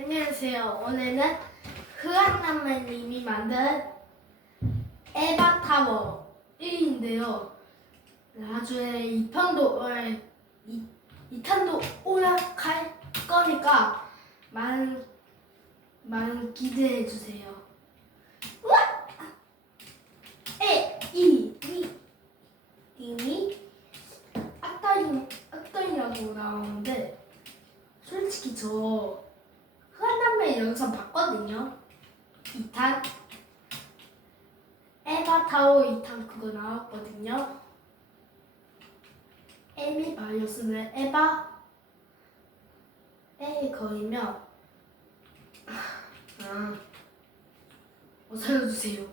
안녕하세요. 오늘은 흐한남매님이 만든 에바 타워 1인데요. 나중에 2편도, 2, 2탄도 오락할 거니까 많은, 많은 기대해 주세요. 우와! 에, 이, 이, 이미 악당이, 악당이라고 나오는데 솔직히 저 흐한남매 영상 봤거든요. 2탄 에바타워 2탄 그거 나왔거든요. 에미 바이오스는 에바 에 거이면 아, 어, 살려주세요.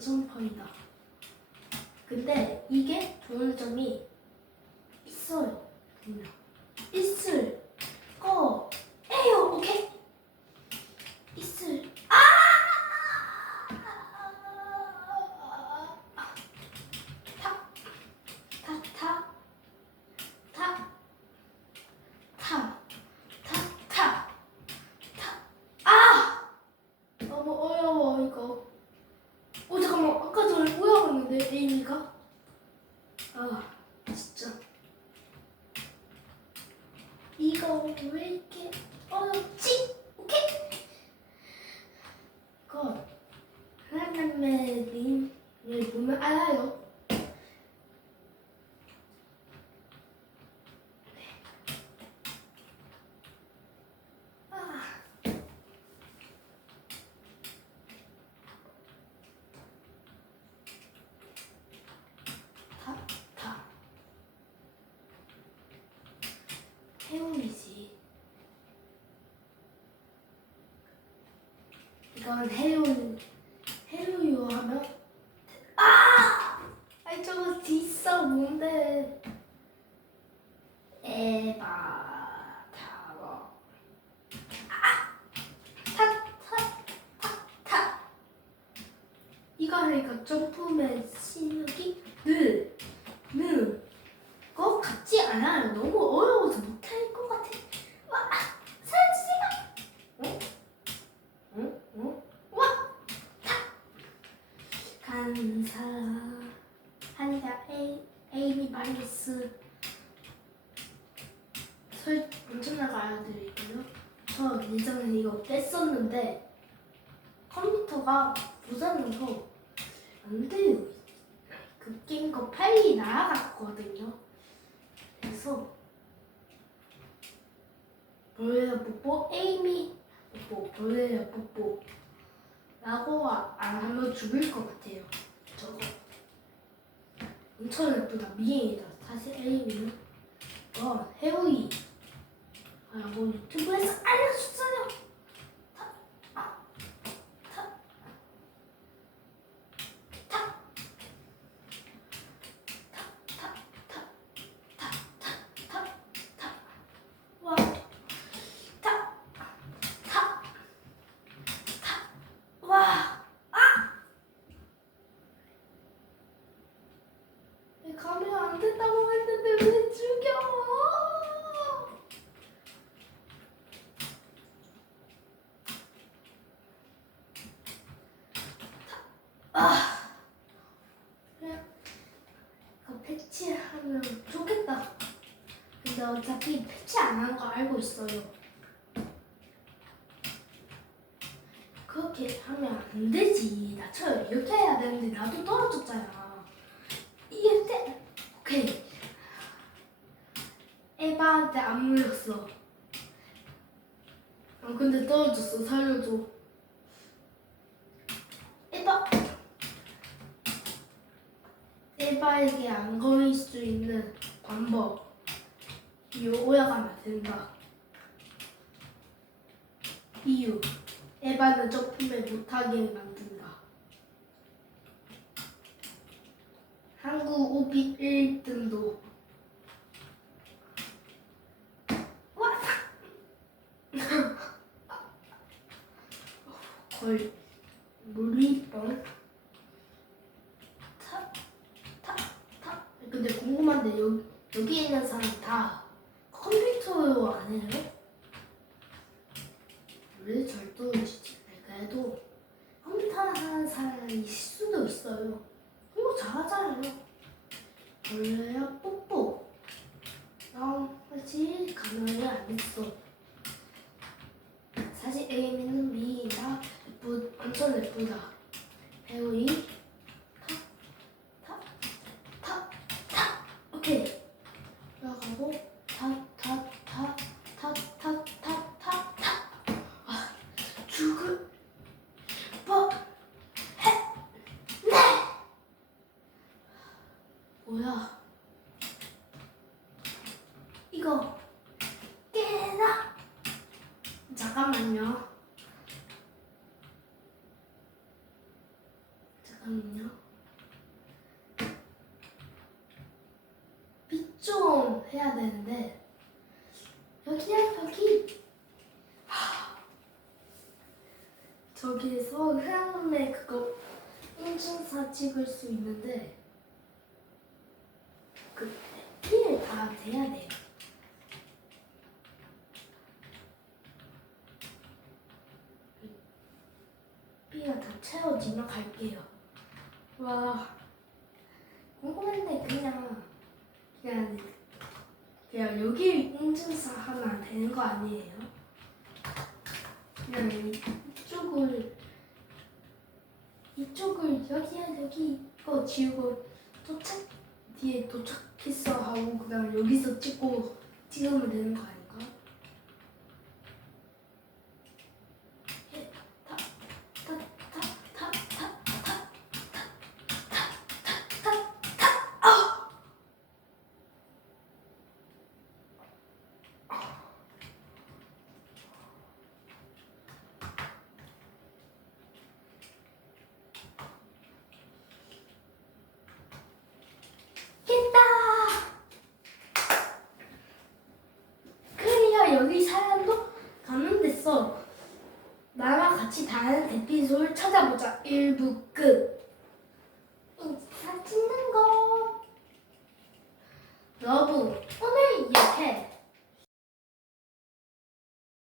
음성편이다. 근데 이게 돈을 점이 있어요. 분명. Великий 해운이지. 이건 해운, 해운이요 하면 아! 아이 저거 뒷사 뭔데? 에바 타워. 아! 타, 타, 타, 타. 이거 하니까 점프맨 신력이 늘, 늘. 그거 같지 않아요. 너무 어려워서 못할 것 같아. 와, 살려주세요. 응? 응? 응? 와, 타. 감사합니다. 에이, 에이미 바이러스. 설 엄청나게 알려드릴게요. 저 예전에 이거 뗐었는데 컴퓨터가 부서져서 안 돼요. 그 게임 거 파일이 날아갔거든요. 그래서 벌레야 뽀뽀 에이미 뽀뽀 벌레야 뽀뽀 라고 아- 안 하면 죽을 것 같아요. 저거 엄청 예쁘다 미행이다. 사실 에이미는 어 해우이 두분이서 알. 패치하면 좋겠다. 근데 어차피 패치 안 한 거 알고 있어요. 그렇게 하면 안 되지. 나처럼 이렇게 해야 되는데 나도 떨어졌잖아. 이게 돼. 오케이. 에바한테 안 물렸어. 어, 근데 떨어졌어. 살려줘. 해바에게 안 걸릴 수 있는 방법 요약하면 된다. 이유 에바는 적품에 못하게 만든다. 한국 오비 1등도 와! 거의 물리 뻥? 근데 여기, 여기 있는 사람 다 컴퓨터 안 해요? 왜 절도이지? 그래도 컴퓨터 하는 사람이 있을 수도 있어요. 이거 잘하잖아요. 원래야 뽀뽀. 나 사실 가면을 안 했어. 사실 에이미는 미인이다. 예쁘, 엄청 예쁘다. 배우이 타, 타, 타, 타. 오케이. 올라가고 타, 타, 타, 타, 타, 타, 타, 타. 아, 죽을 뻔 했네. 뭐야? 이거 깨나? 잠깐만요. 잠깐만요. 빛 좀 해야 되는데 여기야 여기. 하. 저기에서 해안에 그거 인증사 찍을 수 있는데 그 피를 다 대야 돼요. 피가 다 채워지면 갈게요. 와 궁금한데 그냥 그냥 그냥 여기 인증사 하면 되는 거 아니에요? 그냥 이쪽을 이쪽을 여기야 여기 이거 지우고 도착 뒤에 도착했어 하고 그다음 여기서 찍고 찍으면 되는 거? 예, 같이 다른 에피소드 찾아보자. 1부 끝. 인사 찍는 거. 여러분, 오늘